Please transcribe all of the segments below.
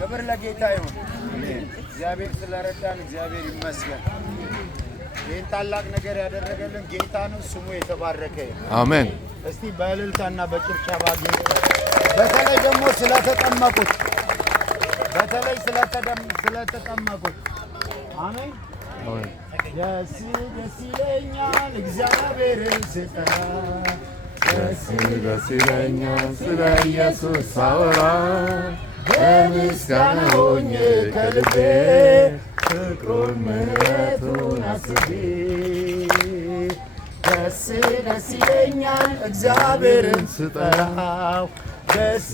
ክብር ለጌታ ይሁን። እግዚአብሔር ስለረዳን እግዚአብሔር ይመስገን። ይህን ታላቅ ነገር ያደረገልን ጌታ ነው። ስሙ የተባረከ ይሁን። አሜን። እስቲ በእልልታና በጭብጨባ ጌታ በተለይ ደግሞ ስለተጠመቁት ስለተጠመቁት አሜን። ደስ ይለኛል እግዚአብሔርን ስጠራ ደስ ይለኛል ስለ ኢየሱስ ሳወራ በምስጋና ሆኜ ከልቤ ፍቅሩን ምሕረቱን አስቤ ደስ ይለኛል እግዚአብሔርን ስጠራው ደስ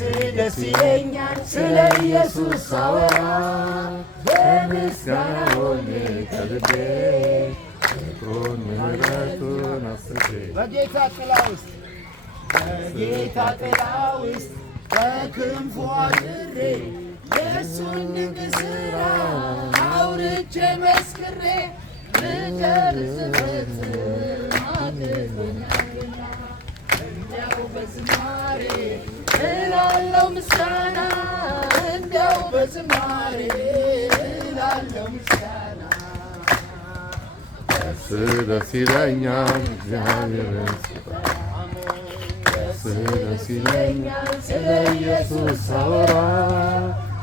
ይለኛል ስለ ኢየሱስ ሳወራ በምስጋና ሆኜ ከልቤ ፍቅሩን ምሕረቱን አስቤ በጌታ ጥላ ውስጥ በክንፉ አድሬ የእሱን ድንቅ ሥራ አውርቼ መስክሬ ልጨርስበት አድርጎኛልና እንዲያው በዝማሬ እላለሁ ምስጋና እንዲያው በዝማሬ እላለሁ ምስጋና ደስ ይለኛል እግዚአብሔርን ስጠራ ደስ ይለኛል ስለ ኢየሱስ ሳወራ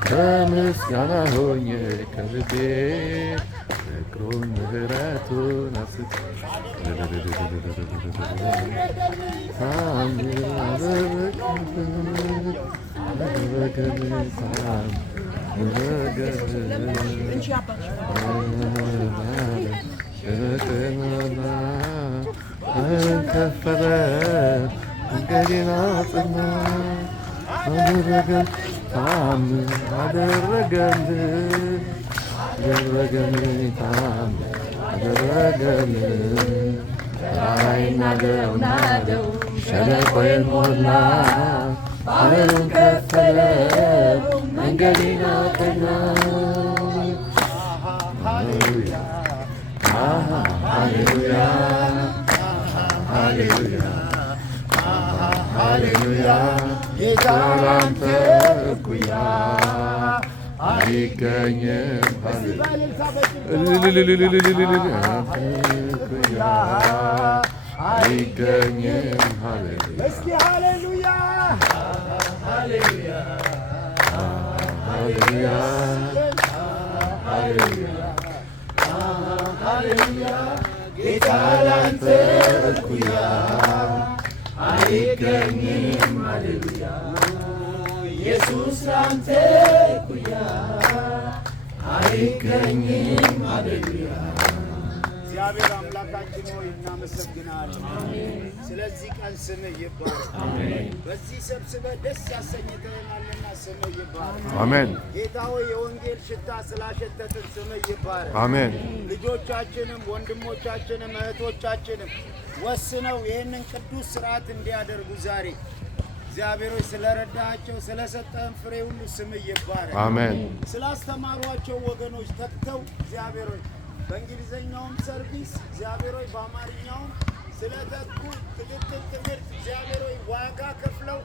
በምስጋና ሆኜ ከልቤ ፍቅሩን ምሕረቱን አስቤ ከፈለ መንገዴን አጸና አደረገን ታምር አደረገልን ታምር አደረገልን ተራራዬን ናደው ሸለቆዬን ሞላ ባህሩን ከፈለ መንገዴን አቀና ሃሌሉያ ሃሌሉያ ሃሌሉያ ሃሌሉያ ጌታ ላንተ እኩያ አይገኝም። ሃሌሉያ አይገኝም። እስኪ ሃሌሉያ ሃሌሉያ ሃሌሉያ ሃሌሉያ ጌታ ላንተ እኩያ አይገኝም። ሃሌሉያ ኢየሱስ ላንተ እኩያ አይገኝም። ሃሌሉያ እግዚአብሔር አምላካችን ሆይ እናመሰግናለን። ስለዚህ ቀን ስምህ ይባረክ። በዚህ ሰብስበህ ደስ ያሰኝተናልና ስምህ ይባረክ። አሜን። ጌታ ሆይ የወንጌል ሽታ ስላሸተትን ስምህ ይባረክ። አሜን። ልጆቻችንም ወንድሞቻችንም እህቶቻችንም ወስነው ይህንን ቅዱስ ስርዓት እንዲያደርጉ ዛሬ እግዚአብሔር ሆይ ስለረዳቸው ስለሰጠህን ፍሬ ሁሉ ስምህ ይባረክ። አሜን። ስላስተማሯቸው ወገኖች ተክተው እግዚአብሔር ሆይ በእንግሊዘኛውም ሰርቪስ እግዚአብሔር ሆይ በአማርኛውም ስለተኩ ትክክል ትምህርት እግዚአብሔር ሆይ ዋጋ ከፍለው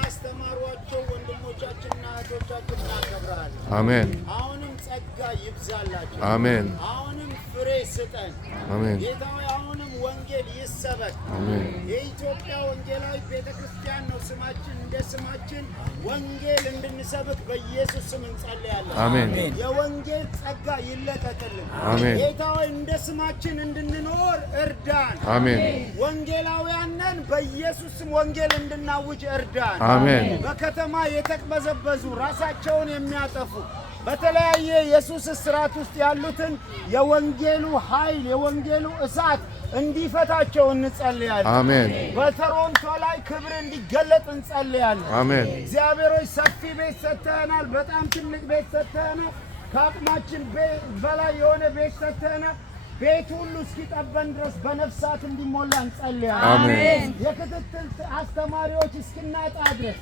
ስላስተማሯቸው ወንድሞቻችንና እህቶቻችን እናከብራለን። አሜን። አሁንም ጸጋ ይብዛላቸው። አሜን። አሁንም ፍሬ ስጠን። አሜን። ጌታ ሆይ አሁንም ወንጌል ይሰበክ። አሜን። የኢትዮጵያ ወንጌላዊ ቤተክርስቲያን ነው ስማችን። እንደ ስማችን ወንጌል እንድንሰብክ በኢየሱስ ስም እንጸልያለን። አሜን። የወንጌል ጸጋ ይለቀቅልን። አሜን። ጌታ ሆይ እንደ ስማችን እንድንኖር እርዳን። አሜን። ወንጌላውያን ነን፣ በኢየሱስ ስም ወንጌል እንድናውጅ እርዳን። አሜን። በከተማ የተቅበዘበዙ ራሳቸውን የሚያጠፉ በተለያየ ኢየሱስ እስራት ውስጥ ያሉትን የወንጌሉ ኃይል የወንጌሉ እሳት እንዲፈታቸው እንጸልያለን። አሜን። በቶሮንቶ ላይ ክብር እንዲገለጥ እንጸልያለን። አሜን። እግዚአብሔር ሆይ ሰፊ ቤት ሰጥተናል። በጣም ትልቅ ቤት ሰጥተናል። ከአቅማችን በላይ የሆነ ቤት ሰጥተናል። ቤት ሁሉ እስኪጠበን ድረስ በነፍሳት እንዲሞላ እንጸልያለን። አሜን። የክትትል አስተማሪዎች እስኪናጣ ድረስ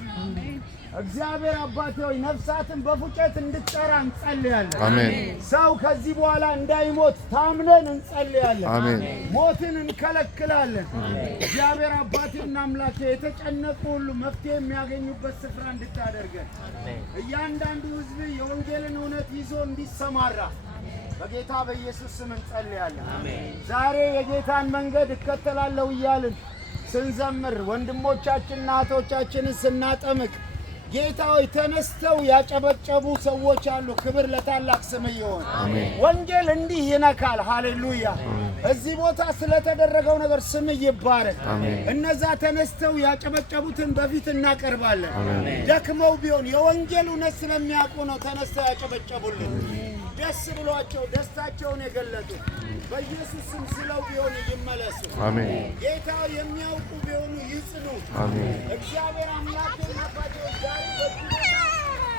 እግዚአብሔር አባቴ ሆይ ነፍሳትን በፉጨት እንድትጠራ እንጸልያለን። አሜን። ሰው ከዚህ በኋላ እንዳይሞት ታምነን እንጸልያለን። አሜን። ሞትን እንከለክላለን። እግዚአብሔር አባቴና አምላኬ የተጨነቁ ሁሉ መፍትሄ የሚያገኙበት ስፍራ እንድታደርገን እያንዳንዱ ሕዝብ የወንጌልን እውነት ይዞ እንዲሰማራ በጌታ በኢየሱስ ስም እንጸልያለን። ዛሬ የጌታን መንገድ እከተላለሁ እያልን ስንዘምር ወንድሞቻችንና እህቶቻችንን ስናጠምቅ ጌታ ሆይ ተነስተው ያጨበጨቡ ሰዎች አሉ። ክብር ለታላቅ ስም ይሁን። ወንጌል እንዲህ ይነካል። ሃሌሉያ። እዚህ ቦታ ስለተደረገው ነገር ስም ይባረክ። እነዛ ተነስተው ያጨበጨቡትን በፊት እናቀርባለን። ደክመው ቢሆን የወንጌል እውነት ስለሚያውቁ ነው ተነስተው ያጨበጨቡልን። ደስ ብሏቸው ደስታቸውን የገለጡ በኢየሱስ ስም ስለው ቢሆኑ ይመለሱ። አሜን። ጌታ የሚያውቁ ቢሆኑ ይጽኑ። አሜን። እግዚአብሔር አምላክና አባቶች ዛሬ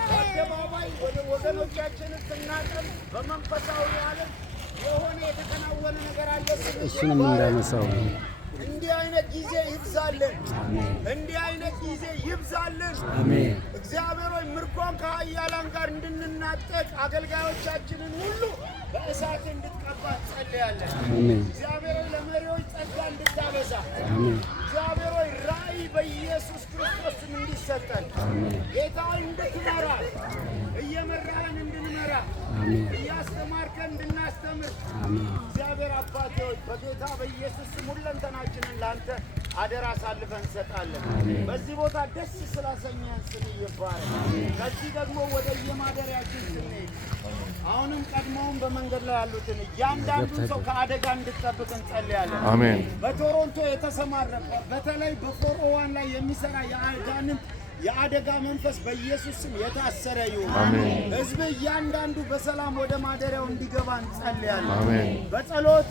በአደባባይ ወደ ወገኖቻችንን ስናቀርብ በመንፈሳዊ ዓለም የሆነ የተከናወነ ነገር አለ። እሱንም እንዳነሳው እንዲህ አይነት ጊዜ ይብዛልን። እንዲህ አይነት ጊዜ ይብዛልን። አሜን። እግዚአብሔር ሆይ ምርኮን ከኃያላን ጋር እንድንናጠቅ አገልጋዮቻችንን ሁሉ በእሳት እንድትቀባ ጸልያለን። አሜን። እግዚአብሔር ሆይ ለመሪዎች ጸጋ እንድታበዛ አሜን። እግዚአብሔር ሆይ ራእይ በኢየሱስ ክርስቶስ እንዲሰጠን ጌታ ሆይ እንድትመራ እየመራህን እንድንመራ እያስተማርከን እንድናስተምር እግዚአብሔር አባቴ ሆይ በጌታ በኢየሱስ ስም ሁለንተናችንን ለአንተ አደራ አሳልፈን እንሰጣለን። በዚህ ቦታ ደስ ስላሰኘን ስም ይባረክ። ከዚህ ደግሞ ወደ የማደሪያችን ስንሄድ አሁንም ቀድሞውን በመንገድ ላይ ያሉትን እያንዳንዱን ሰው ከአደጋ እንድትጠብቅ እንጸልያለን። አሜን። በቶሮንቶ የተሰማራ በተለይ በፎርኦዋን ላይ የሚሰራ የአጋንንት የአደጋ መንፈስ በኢየሱስ ስም የታሰረ ይሁን። አሜን። ሕዝብ እያንዳንዱ በሰላም ወደ ማደሪያው እንዲገባ እንጸልያለን። አሜን። በጸሎት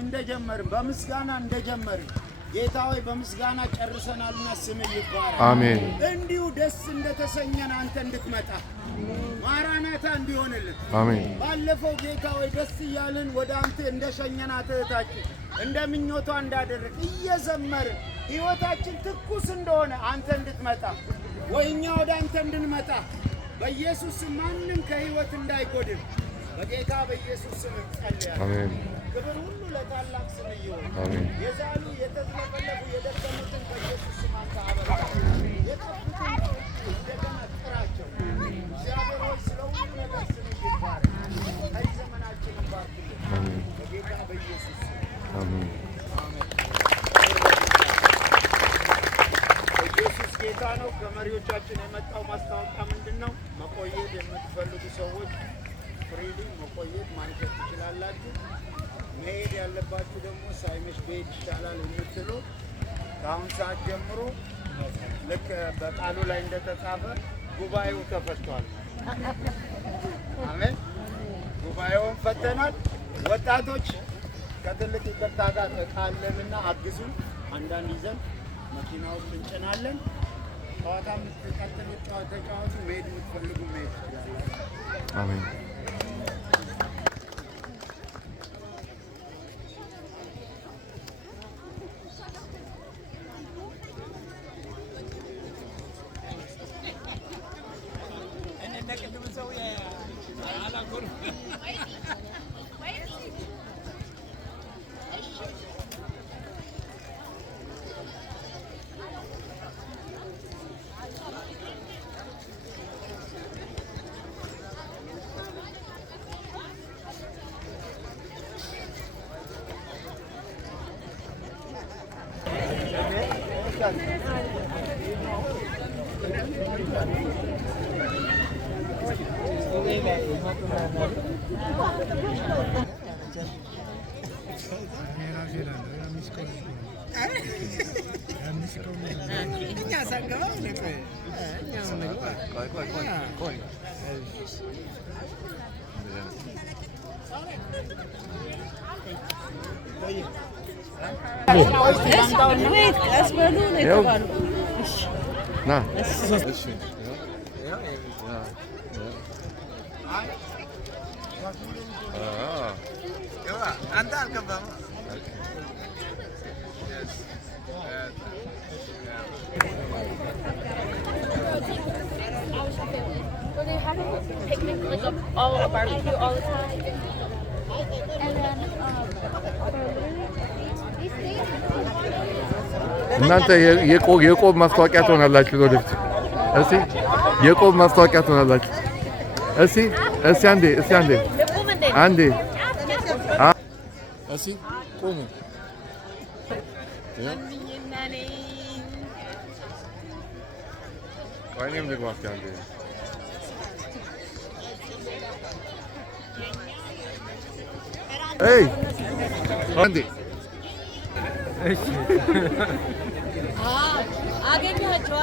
እንደጀመርን በምስጋና እንደጀመርን ጌታ ሆይ በምስጋና ጨርሰናልና ስም ይባረክ። አሜን። እንዲሁ ደስ እንደተሰኘን አንተ እንድትመጣ ማራናታ እንዲሆንልን አሜን። ባለፈው ጌታ ሆይ ደስ እያልን ወደ አንተ እንደሸኘናት እህታችን እንደ ምኞቷ እንዳደረግ እየዘመርን ሕይወታችን ትኩስ እንደሆነ አንተ እንድትመጣ ወይ እኛ ወደ አንተ እንድንመጣ በኢየሱስ ስም ማንም ከሕይወት እንዳይጎድል በጌታ በኢየሱስ ስም እንጸልያለን። አሜን። ክብር ሁሉ ለታላቅ ስም ይሁን። አሜን። የዛሉ የተዝለፈለፉ የደከሙትን በኢየሱስ ስም አንተ አበርታ። የጠፉትን እንደገና ጥራቸው። እግዚአብሔር ሆይ ስለ ሁሉ ነገር ስም ይባረክ። ቀሪ ዘመናችንን ባርክልን በጌታ በኢየሱስ ስም አሜን። ኢየሱስ ጌታ ነው። ከመሪዎቻችን የመጣው ማስታወቂያ ምንድን ነው? መቆየት የምትፈልጉ ሰዎች ፍሪሊ መቆየት ማንሸት ትችላላችሁ። መሄድ ያለባችሁ ደግሞ ሳይመሽ ብሄድ ይሻላል የምትሉ ከአሁን ሰዓት ጀምሮ ልክ በቃሉ ላይ እንደተጻፈ ጉባኤው ተፈቷል። አሜን። ጉባኤውን ፈተናል። ወጣቶች ከትልቅ ይቅርታ ጋር ዕቃ አለንና አግዙን። አንዳንድ ይዘን መኪና ውስጥ እንጭናለን። ጨዋታ የምትቀጥሉ ተጫዋቱ፣ መሄድ የምትፈልጉ መሄድ ይችላል። አሜን። ና አንተ አልገባም። So they have a picnic, like all a barbecue all the time. And then these things. እናንተ የቆብ ማስታወቂያ ትሆናላችሁ ወደፊት። እስቲ የቆብ ማስታወቂያ ትሆናላችሁ። እስቲ አንዴ እስቲ ቁሙ። እኔም ልግባ እስኪ አንዴ። አንዴ አገኛቸው